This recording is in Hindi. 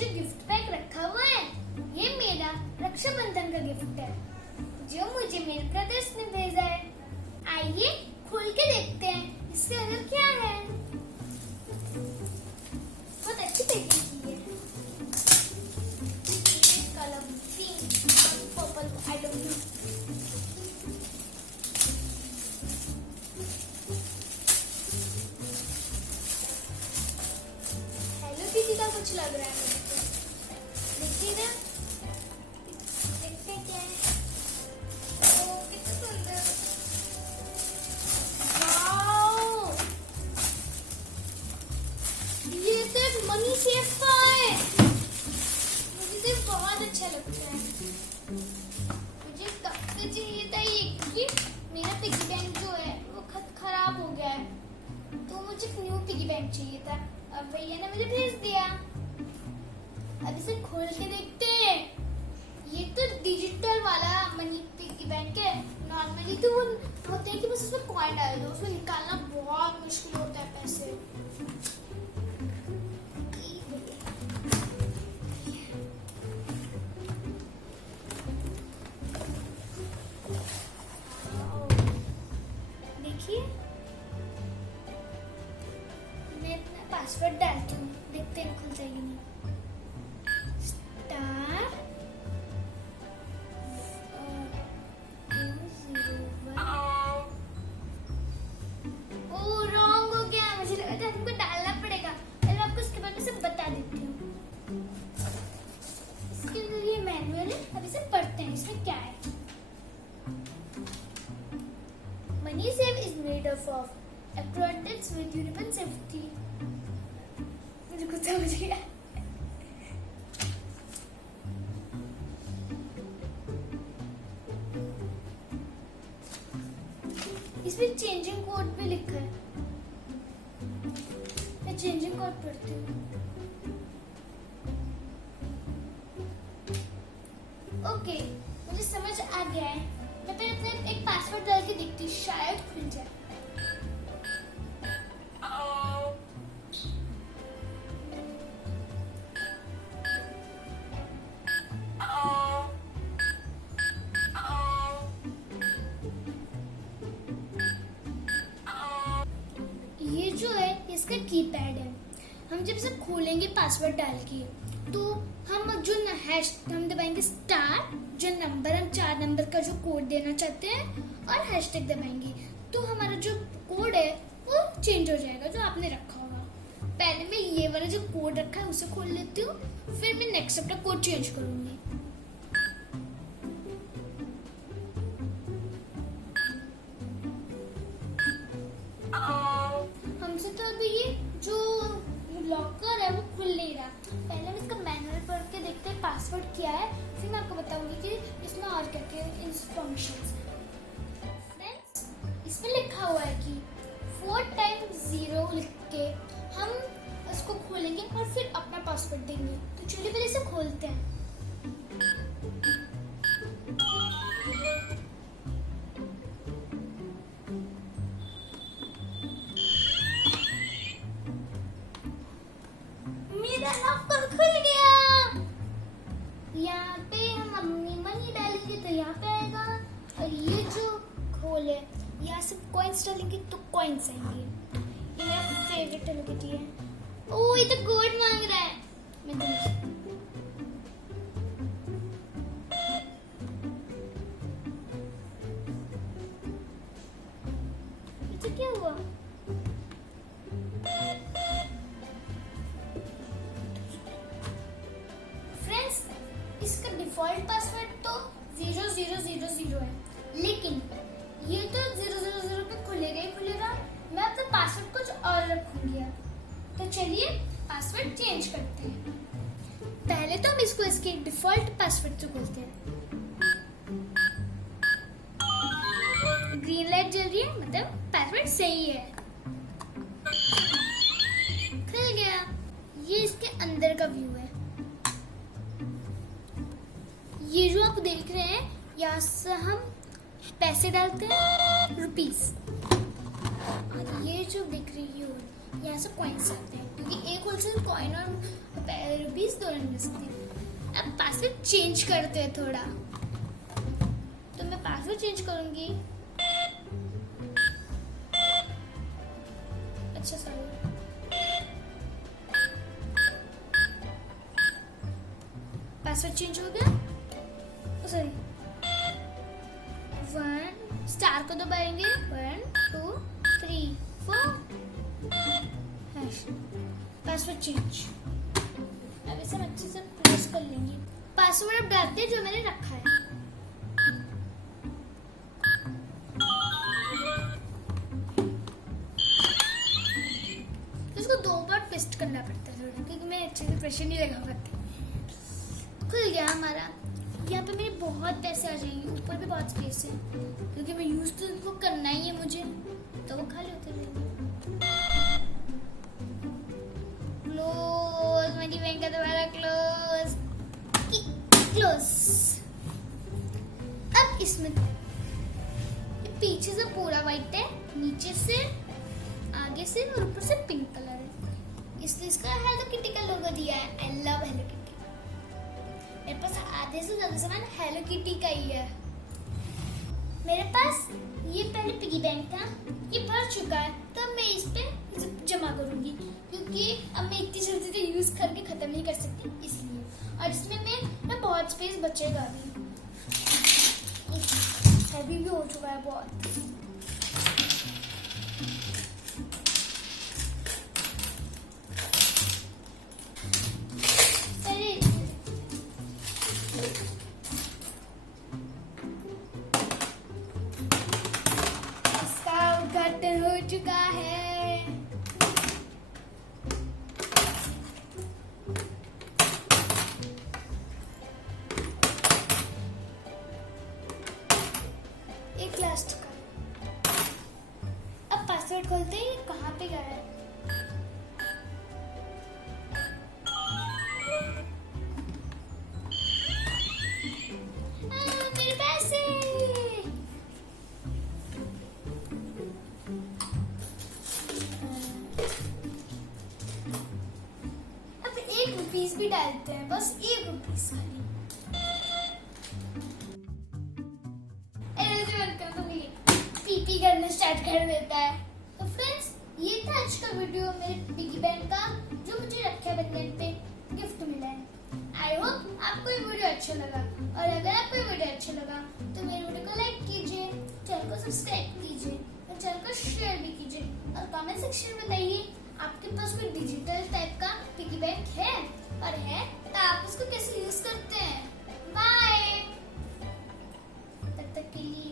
जो गिफ्ट पैक रखा हुआ है ये मेरा रक्षाबंधन का गिफ्ट है जो मुझे मेरे ब्रदर्स ने भेजा है। आइए खोल के देखते हैं इसके अंदर क्या है। बहुत अच्छी पैकिंग की है। Colour pink purple I don't know. Hello kitty का कुछ लग रहा है मुझे तो। देखिए ना, देखते क्या है। ओ कितना सुंदर। वाओ, ये तो एक मनी सेफ का है। मुझे तो बहुत अच्छा लगता है। मुझे कब से चाहिए था ये, क्योंकि मेरा पिगी बैंक जो है वो खराब हो गया है तो मुझे न्यू पिगी बैंक चाहिए था। अब भैया ने मुझे भेज दिया। अब इसे खोल के देखते हैं। ये तो डिजिटल वाला मनी पिगी बैंक है। नॉर्मली तो वो होते हैं कि बस उसमें कॉइन डाल दो, उसमें निकालना बहुत मुश्किल होता है पैसे। देखिए मैं अपना पासवर्ड डालती हूँ, देखते हैं खुल जाएगी नहीं। स्टार 201। ओ रॉन्ग हो गया, मुझे लगा था हमको डालना पड़ेगा। मैं आपको इसके बारे में सब बता देती हूँ। इसके अंदर ये मैनुअल है, अब इसे पढ़ते हैं इसमें क्या है। Money safe is made up of apparatus with uniform safety. मुझे कुछ समझ गया। इसमें चेंजिंग कोड भी लिखा है। मैं चेंजिंग कोड पढ़ती हूँ। ओके, मुझे समझ आ गया है। मैं पहले अपना एक पासवर्ड डाल के देखती हूँ, शायद खुल जाए। ये जो है इसका कीपैड है। हम जब इसे खोलेंगे पासवर्ड डाल के तो हम जो हैश हम दबाएंगे स्टार, जो नंबर हम 4 नंबर का जो कोड देना चाहते हैं, और हैशटैग दबाएंगे तो हमारा जो कोड है वो चेंज हो जाएगा जो आपने रखा होगा। पहले मैं ये वाला जो कोड रखा है उसे खोल लेती हूँ, फिर मैं नेक्स्ट अपना कोड चेंज करूंगी। हमसे तो अभी ये जो लॉकर है वो खुल नहीं रहा। पहले हम इसका मैनुअल पढ़ के देखते हैं पासवर्ड क्या है, फिर मैं आपको बताऊंगी कि इसमें और क्या क्या फंक्शंस। फ्रेंड्स, इसमें लिखा हुआ है कि 4 टाइम्स 0 लिख के हम इसको खोलेंगे और फिर अपना पासवर्ड देंगे। तो चलिए पहले इसे खोलते हैं। मेरा लॉकर खुल गया। यहाँ पे हम अपनी मनी डालेंगे तो यहाँ पे आएगा, और ये जो खोल है यहाँ से कॉइन्स डालेंगे तो कॉइन्स आएंगे। ये मेरा फेवरेट लोकेटी है। ओ ये तो कोड मांग रहा है। मैं तो क्या हुआ? फ्रेंड्स, इसका डिफॉल्ट पासवर्ड तो 0000 है, लेकिन ये तो 000 पे खुलेगा ही खुलेगा। मैं अपना पासवर्ड कुछ और रखूंगी अब। तो चलिए पासवर्ड चेंज करते हैं। पहले तो हम इसको इसके डिफॉल्ट पासवर्ड से खोलते हैं। ग्रीन लाइट जल रही है, मतलब पासवर्ड सही है। खुल गया। ये इसके अंदर का व्यू है। ये जो आप देख रहे हैं यहाँ से हम पैसे डालते हैं, रुपीस। और ये जो दिख रही है यहाँ से कॉइन्स आते हैं, क्योंकि एक होलसेल कॉइन और रुपीस दोनों मिल सकते हैं। अब पासवर्ड चेंज करते हैं थोड़ा, तो मैं पासवर्ड चेंज करूंगी। अच्छा सॉरी, पासवर्ड चेंज हो गया। सॉरी, 1 स्टार को दबाएंगे, 1 2 3 4 पासवर्ड चेंज। अब इसे हम अच्छे से प्रेस कर लेंगे। पासवर्ड अब डालते हैं जो मैंने रखा है। इसको 2 बार पेस्ट करना पड़ता है थोड़ा, क्योंकि मैं अच्छे से प्रेशर नहीं लगा पाती। खुल गया हमारा। यहाँ पे मेरे बहुत पैसे आ जाएंगे, ऊपर भी बहुत स्पेस है, क्योंकि मैं यूज तो इनको करना ही है मुझे, तो वो खाली होते रहेंगे। क्लोज, मेरी बैंक का दोबारा क्लोज, क्लोज। अब इसमें पीछे से पूरा व्हाइट है, नीचे से, आगे से और ऊपर से पिंक कलर है, इसलिए इसका हेलो किटी का लोगो दिया है। I love hello kitty. मेरे पास आधे से ज्यादा सामान हेलो किटी का ही है। मेरे पास ये पहले पिगी बैंक था, ये भर चुका है, तो मैं इस पे जमा करूंगी, क्योंकि अब मैं इतनी जल्दी से यूज करके खत्म नहीं कर सकती, इसलिए। और इसमें मैं बहुत स्पेस बचेगा भी। हैवी भी हो चुका है बहुत। हो चुका है। एक लास्ट का। अब पासवर्ड खोलते ही कहाँ पे गया है? मेरे पैसे। रुपीस भी डालते हैं, बस 1 रुपीस खाली। पीपी करना स्टार्ट कर देता है। तो फ्रेंड्स, ये था आज का वीडियो मेरे पिगी बैंक का, जो मुझे रक्षाबंधन पे गिफ्ट मिला है। आई होप आपको ये वीडियो अच्छा लगा, और अगर आपको ये वीडियो अच्छा लगा तो मेरे वीडियो को लाइक कीजिए, चैनल को सब्सक्राइब कीजिए, और चैनल को शेयर भी कीजिए, और कमेंट सेक्शन में बताइए आपके पास कोई डिजिटल टाइप का पिगी बैंक है, और है तो आप उसको कैसे यूज करते हैं। बाय, तब तक के लिए।